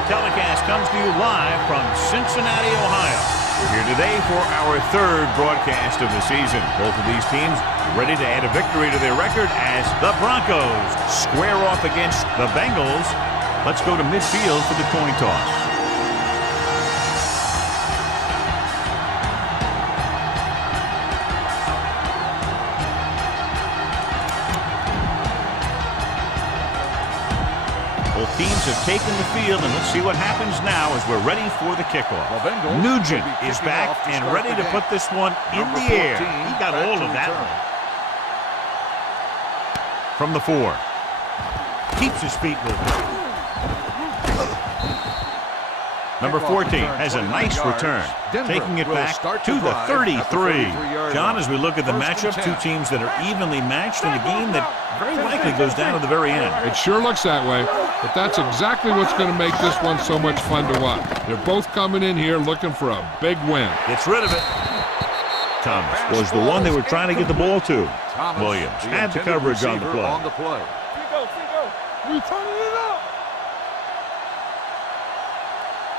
Our telecast comes to you live from Cincinnati, Ohio. We're here today for our third broadcast of the season. Both of these teams ready to add a victory to their record as the Broncos square off against the Bengals. Let's go to midfield for the coin toss. Both teams have taken the field, and let's see what happens now as we're ready for the kickoff. Nugent is back and ready to put this one in the air. He got all of that one. From the 4. Keeps his feet moving. Number 14 has a nice return, taking it back to the 33. John, as we look at the matchup, two teams that are evenly matched in a game that very likely goes down to the very end. It sure looks that way, but that's exactly what's going to make this one so much fun to watch. They're both coming in here looking for a big win. Gets rid of it. Thomas was the one they were trying to get the ball to. Williams had the coverage on the play.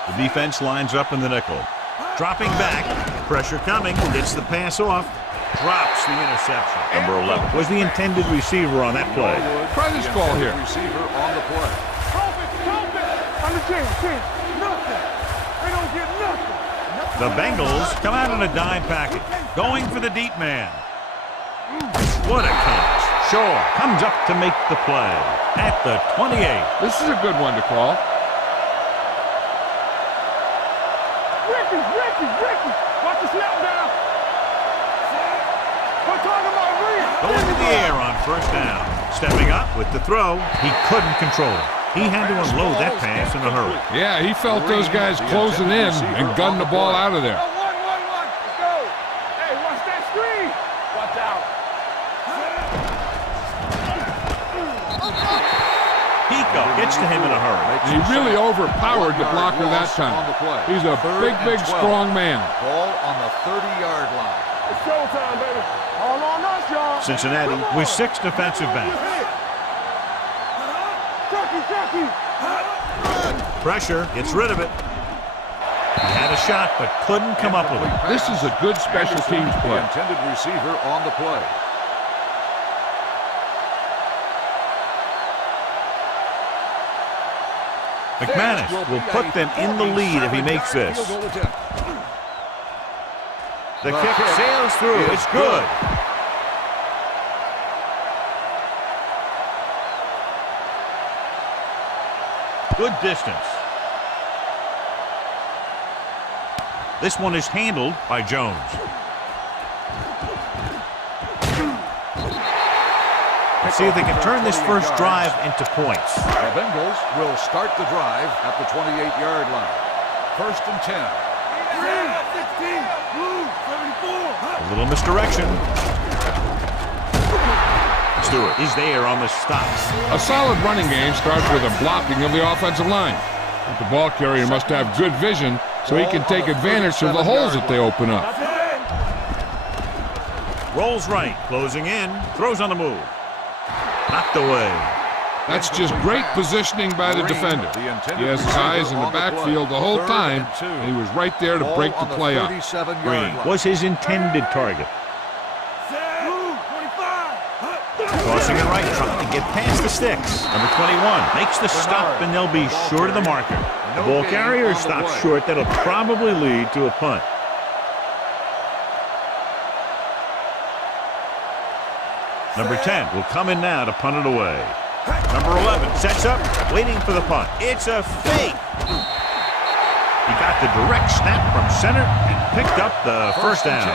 The defense lines up in the nickel. Dropping back. Pressure coming. Gets the pass off. Drops the interception. Number 11 was the intended receiver on that play. Try this ball here. Receiver on the play. The Bengals come out in a dime package. Going for the deep man. What a catch. Shaw comes up to make the play at the 28. This is a good one to call. Ricky, watch the snap down. We're talking about Reed. Going to the air on first down. Stepping up with the throw. He couldn't control it. He had to unload that pass in a hurry. Yeah, he felt those guys closing in and gunned the ball out of there. One. Let's go. Hey, watch that screen. Watch out. Pico gets to him in a hurry. He really overpowered the blocker that time. He's a big, strong man. Ball on the 30-yard line. It's showtime, baby. All on us, y'all. Cincinnati with 6 defensive backs. Chucky. Pressure, gets rid of it. He had a shot, but couldn't come up with it. This is a good special teams play. The intended receiver on the play. McManus will put them in the lead if he makes this. The kick sails through. It's good. Good distance. This one is handled by Jones. Let's see if they can turn this first drive into points. The Bengals will start the drive at the 28-yard line. 1st and 10. A little misdirection. Stewart is there on the stop. A solid running game starts with a blocking of the offensive line. But the ball carrier must have good vision so he can take advantage of the holes that they open up. Rolls right, closing in, throws on the move. Knocked away. That's just great positioning by the defender. He has his eyes in the backfield the whole time, and he was right there to break the play up. Green was his intended target. Crossing it right, trying to get past the sticks. Number 21 makes the stop, and they'll be short of the marker. The ball carrier stops short. That'll probably lead to a punt. Number 10 will come in now to punt it away. Number 11 sets up, waiting for the punt. It's a fake. He got the direct snap from center and picked up the first down.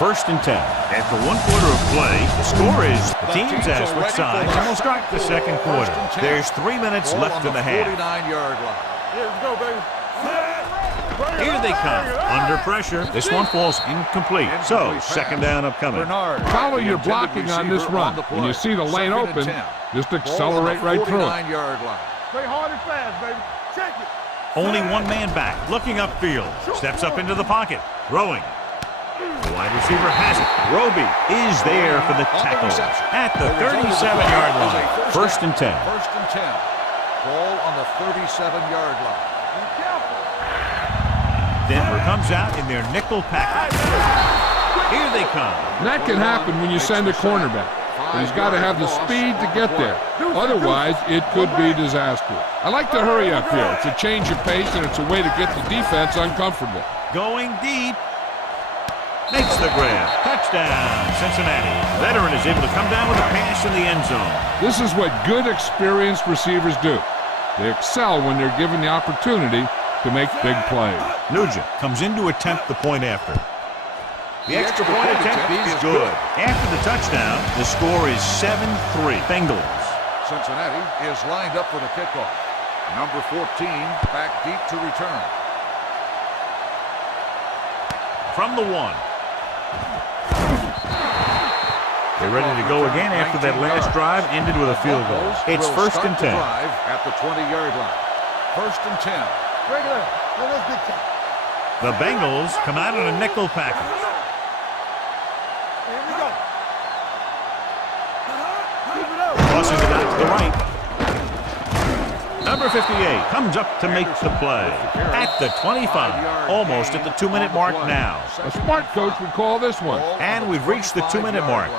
1st and 10. After 1 quarter of play, the score is the teams have switched sides, and we'll start the 2nd quarter. There's 3 minutes left in the half. 49-yard line. Let's go, baby. Here they come, under pressure. This one falls incomplete. So, 2nd down upcoming. Follow your blocking on this run. When you see the lane open, just accelerate right through it. Play hard and fast, baby. Check it. Only one man back, looking upfield. Steps up into the pocket, throwing. The wide receiver has it. Roby is there for the tackle at the 37-yard line. 1st and 10. 1st and 10. Ball on the 37-yard line. Denver comes out in their nickel package. Here they come. And that can happen when you send a cornerback. But he's got to have the speed to get there. Otherwise, it could be disastrous. I like to hurry up here. It's a change of pace, and it's a way to get the defense uncomfortable. Going deep. Makes the grab. Touchdown, Cincinnati. Veteran is able to come down with a pass in the end zone. This is what good, experienced receivers do. They excel when they're given the opportunity to make big plays. Nugent comes in to attempt the point after. The extra point attempt is good. After the touchdown, the score is 7-3. Bengals. Cincinnati is lined up for the kickoff. Number 14 back deep to return. From the 1. They're ready to go again after that last drive ended with a field goal. It's 1st and 10. At the 20-yard line. 1st and 10. The Bengals come out in a nickel package. Tosses it out to the right. Number 58 comes up to make the play. At the 25, almost at the 2-minute mark now. A smart coach would call this one. And we've reached the 2-minute mark.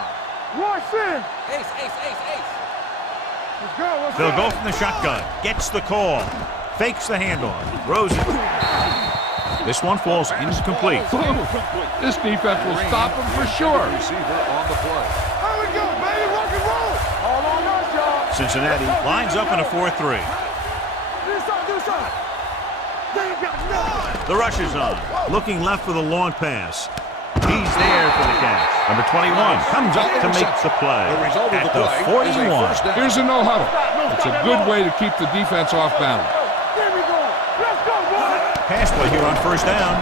They'll go from the shotgun. Gets the call. Fakes the handoff. Throws it. This one falls incomplete. This defense will stop him for sure. Receiver on the play. Cincinnati lines up in a 4-3. The rush is on. Looking left for the long pass. He's there for the catch. Number 21 comes up to make the play. At the 41. Here's a no-huddle. It's a good way to keep the defense off balance. Pass play here on 1st down.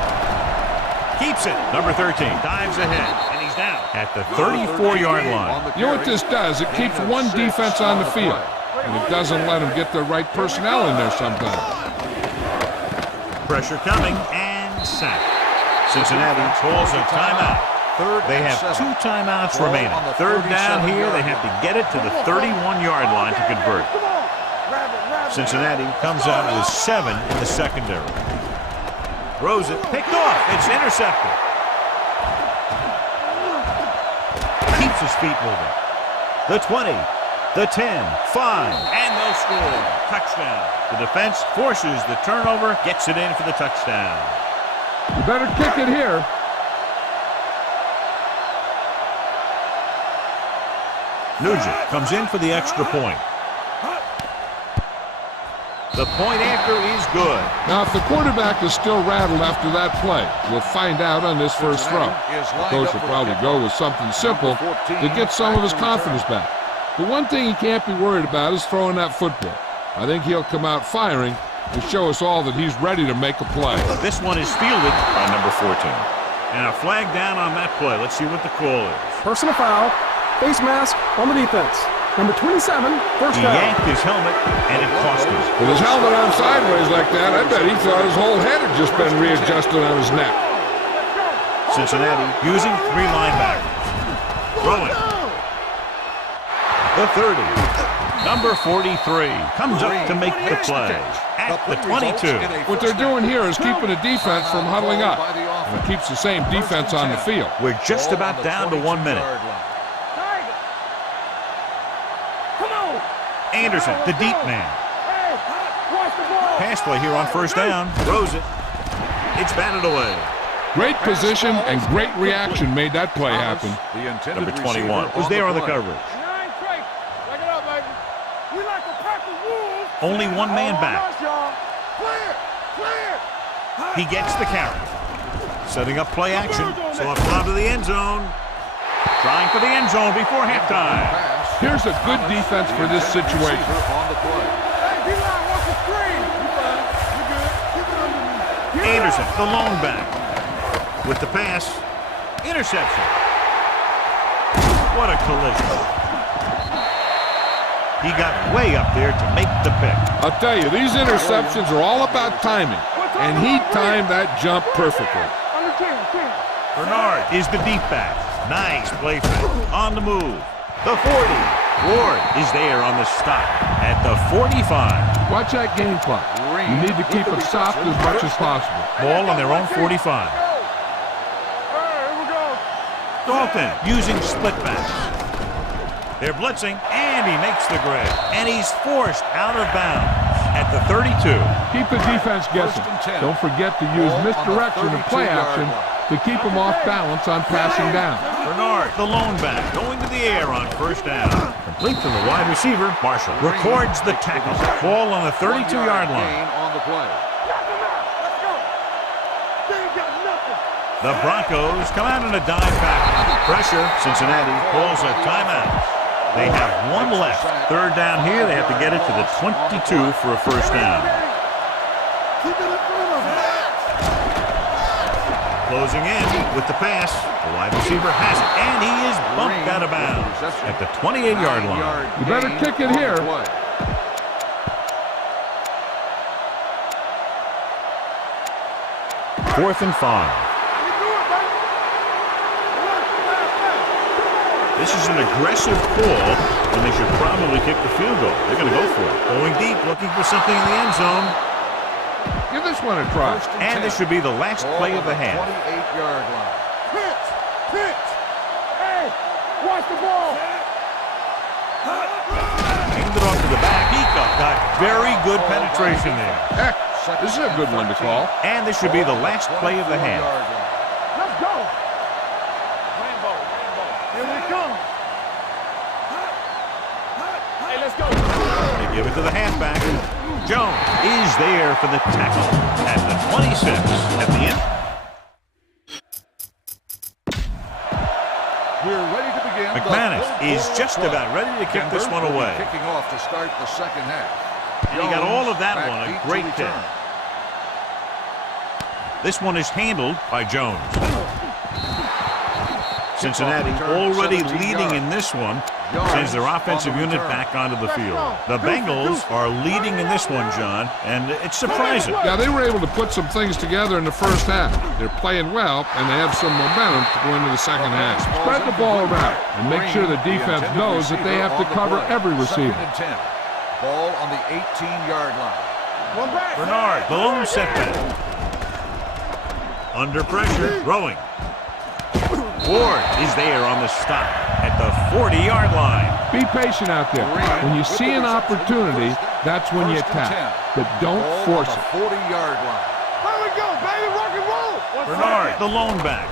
Keeps it. Number 13 dives ahead, and he's down at the 34-yard line. You know what this does? It keeps one defense on the field, and it doesn't let them get the right personnel in there sometimes. Pressure coming, and sack. Cincinnati calls a timeout. They have 2 timeouts remaining. 3rd down here. They have to get it to the 31-yard line to convert. Cincinnati comes out with 7 in the secondary. Throws it. Picked off. It's intercepted. Keeps his feet moving. The 20. The 10. 5. And they'll score. Touchdown. The defense forces the turnover. Gets it in for the touchdown. You better kick it here. Nugent comes in for the extra point. The point after is good. Now, if the quarterback is still rattled after that play, we'll find out on this first throw. The coach will probably go with something simple to get some of his confidence back. The one thing he can't be worried about is throwing that football. I think he'll come out firing to show us all that he's ready to make a play. This one is fielded by number 14. And a flag down on that play. Let's see what the call is. Personal foul, face mask on the defense. Number 27, 1st He down. yanked his helmet, and it cost him. With his helmet on sideways like that, I bet he thought his whole head had just been readjusted on his neck. Cincinnati using 3 linebackers. Throwing. The 30. Number 43 comes up to make the play. At the 22. What they're doing here is keeping the defense from huddling up. And it keeps the same defense on the field. We're just about down to 1 minute. Anderson, the deep man. Pass play here on 1st down. Throws it. It's batted away. Great position and great reaction made that play happen. Number 21 was there on the coverage. Only 1 man back. He gets the carry. Setting up play action. Soft lob to the end zone. Trying for the end zone before halftime. Here's a good defense for this situation. Anderson, the lone back. With the pass. Interception. What a collision. He got way up there to make the pick. I'll tell you, these interceptions are all about timing. And he timed that jump perfectly. Bernard is the deep back. Nice play fake. On the move. The 40. Ward is there on the stop at the 45. Watch that game clock. You need to keep it soft as much as possible. Ball on their own 45. Dalton using split backs. They're blitzing, and he makes the grab. And he's forced out of bounds at the 32. Keep the defense guessing. Don't forget to use misdirection and play action to keep them off balance on passing down. Bernard, the lone back, going to the air on first down. Complete to the wide receiver. Marshall records the tackle. Ball on the 32-yard line. On the play. The Broncos come out in a dime back. Pressure. Cincinnati calls a timeout. They have one left. Third down here. They have to get it to the 22 for a first down. Closing in with the pass. The wide receiver has it, and he is bumped out of bounds at the 28-yard line. You better kick it here. 4th and 5. This is an aggressive call, and they should probably kick the field goal. They're going to go for it. Going deep, looking for something in the end zone. Give this one a try. And this should be the last play of the half. 28-yard line. Pitch! Hey, watch the ball! Handed off to the back. Pico got very good penetration there. Heck, this is a good one to call. And this should be the last play of the half. Let's go! Rainbow. Here we come! Hey, let's go! They give it to the halfback. Jones is there for the tackle at the 26. At the end. We're ready to begin. McManus is just about ready to kick this one away. Kicking off to start the second half. And he got all of that one. A great hit. This one is handled by Jones. Cincinnati already leading in this one, sends their offensive unit back onto the field. The Bengals are leading in this one, John, and it's surprising. Yeah, they were able to put some things together in the first half. They're playing well, and they have some momentum to go into the second half. Spread the ball around and make sure the defense knows that they have to cover every receiver. Ball on the 18-yard line. Bernard, the lone setback. Under pressure, throwing. Ward is there on the stop at the 40-yard line. Be patient out there. When you see an opportunity, that's when you attack. But don't force it. 40-yard line. Here we go, baby, rock and roll! Bernard, the lone back.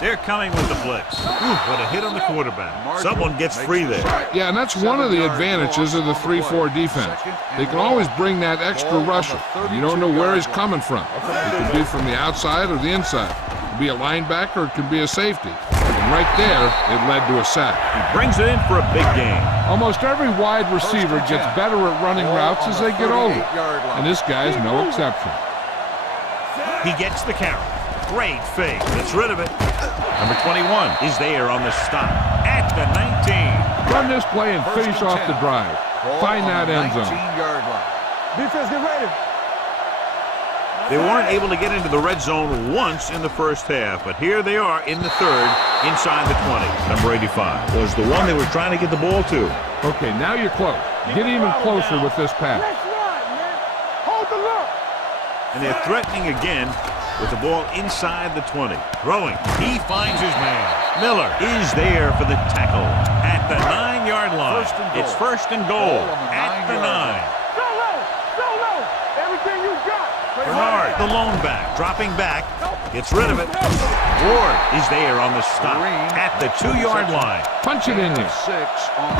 They're coming with the blitz. Ooh, what a hit on the quarterback. Someone gets free there. Yeah, and that's one of the advantages of the 3-4 defense. They can always bring that extra rusher. You don't know where he's coming from. It could be from the outside or the inside. It could be a linebacker or it could be a safety. And right there, it led to a sack. He brings it in for a big gain. Almost every wide receiver gets better at running routes as they get older. And this guy's no exception. He gets the carry. Great fake. Gets rid of it. Number 21 is there on the stop at the 19. Run this play and finish off the drive. Find that end zone. Defense, get ready. They weren't able to get into the red zone once in the first half, but here they are in the third, inside the 20. Number 85 was the one they were trying to get the ball to. Okay, now you're close. Get even closer with this pass. Let's run, man. Hold the look. And they're threatening again with the ball inside the 20. Throwing. He finds his man. Miller is there for the tackle at the 9-yard line. It's first and goal at the 9. Go low. Everything you got. Bernard, the lone back, dropping back, gets rid of it. Ward is there on the stop at the 2-yard line. Punch it in there.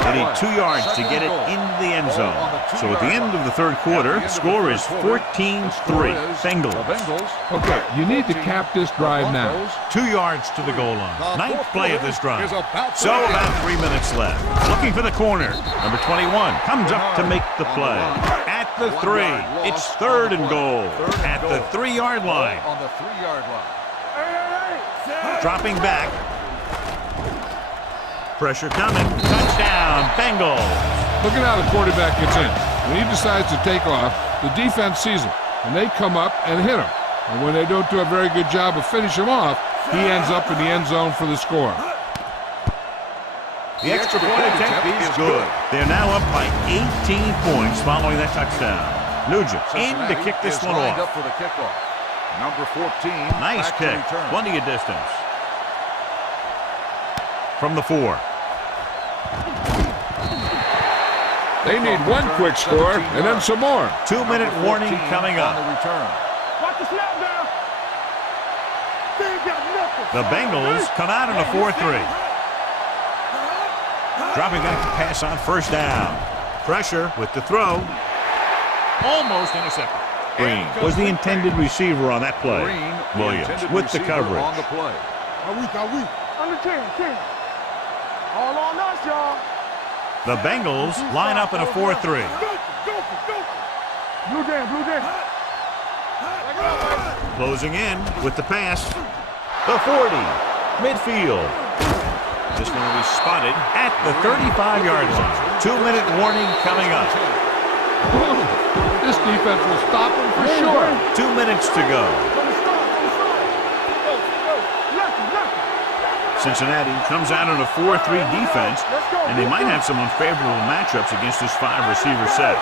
They need 2 yards to get it into the end zone. So at the end of the third quarter, the score is 14-3. Bengals. Okay, you need to cap this drive now. 2 yards to the goal line. 9th play of this drive. So about 3 minutes left. Looking for the corner. Number 21 comes up to make the play. At the 3, it's third and goal. At the 3-yard line. On the 3-yard line. Dropping back. Pressure coming. Touchdown, Bengals. Look at how the quarterback gets in. When he decides to take off, the defense sees him, and they come up and hit him. And when they don't do a very good job of finishing him off, he ends up in the end zone for the score. The extra point attempt is good. They're now up by 18 points following that touchdown. Nugent in to kick this one lined off. up for the kickoff. Number 14. Nice back to kick. return. Plenty of distance. From the 4. They need one quick score and then some more. 2-minute warning coming on up. the return. Watch the snap down. They ain't got nothing. The Bengals come out in a 4-3. Dropping back to pass on first down. Pressure with the throw. Almost intercepted. Green was the intended receiver on that play. Green, Williams intended with the receiver coverage. on the play. Under 10. All on us, y'all. The Bengals line up in a 4-3. Blue jam. Closing in with the pass. The 40. Midfield. This one will be spotted at the 35-yard line. 2-minute warning coming up. This defense will stop them for sure. 2 minutes to go. Cincinnati comes out in a 4-3 defense, and they might have some unfavorable matchups against this 5-receiver set.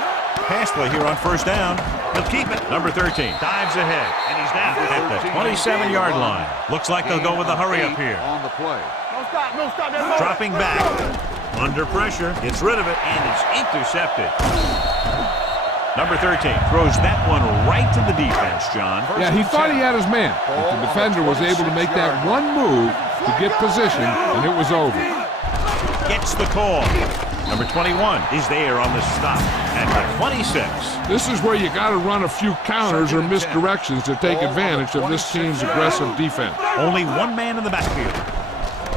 Pass play here on first down. He'll keep it. Number 13 dives ahead, and he's down at the 27-yard line. Looks like they'll go with a hurry up here. On the play. No stop. Dropping back. Under pressure. Gets rid of it, and it's intercepted. Number 13 throws that one right to the defense, John. Yeah, he thought he had his man, but the defender was able to make that one move to get position, and it was over. Gets the call. Number 21 is there on the stop at the 26. This is where you got to run a few counters or misdirections to take advantage of this team's aggressive defense. Only one man in the backfield.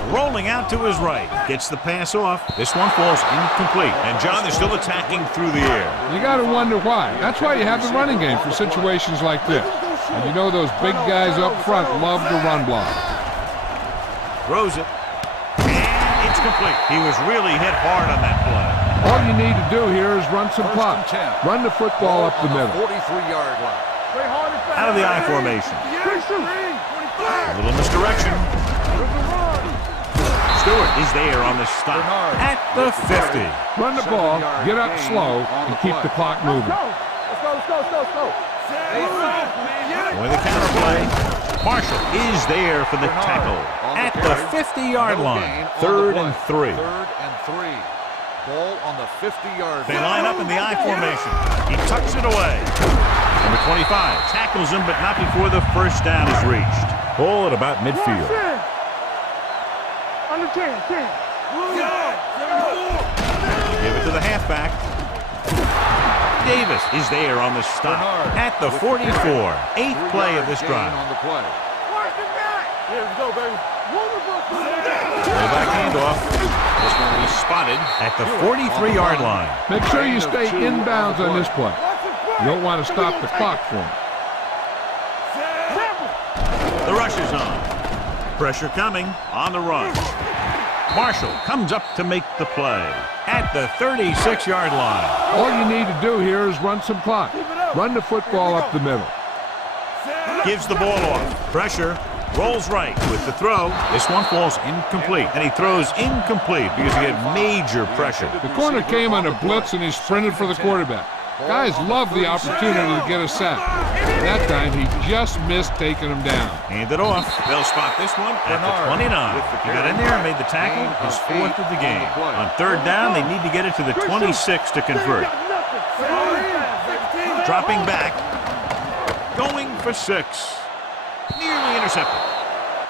Rolling out to his right. Gets the pass off. This one falls incomplete. And John, they're still attacking through the air. You got to wonder why. That's why you have the running game for situations like this. And you know those big guys up front love to run block. Throws it. And it's complete. He was really hit hard on that play. All you need to do here is run some clock. Run the football up the middle. 43-yard line. Out of the I formation. A little misdirection. Stewart is there on the stop at the 50. Run the ball, get up slow, and keep the clock moving. Let's go. With the counterplay, Marshall is there for the tackle at the 50-yard line. 3rd and 3. 3rd and 3. Ball on the 50-yard line. They line up in the I formation. He tucks it away. Number 25 tackles him, but not before the first down is reached. Ball at about midfield. Under 10. Give it to the halfback. Davis is there on the stop at the 44. 8th play of this drive. On the play. Here we go, baby. Fullback handoff. This one will be spotted at the 43-yard line. Make sure you stay inbounds on this play. You don't want to stop the clock for him. The rush is on. Pressure coming on the run. Marshall comes up to make the play at the 36-yard line. All you need to do here is run some clock. Run the football up the middle. Gives the ball off. Pressure. Rolls right with the throw. This one falls incomplete. And he throws incomplete because he had major pressure. The corner came on a blitz and he sprinted for the quarterback. Guys love the opportunity to get a sack. That time he just missed taking him down. Hand it off. They'll spot this one at the 29. He got in there and made the tackle, his 4th of the game. On 3rd down, they need to get it to the 26 to convert. Dropping back. Going for 6. Nearly intercepted.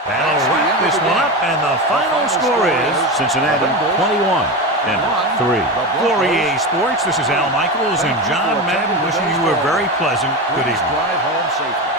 That'll wrap this one up, and the final score is Cincinnati 21 and 3. For EA Sports, this is Al Michaels and John Madden wishing you a very pleasant good evening. Drive home safely.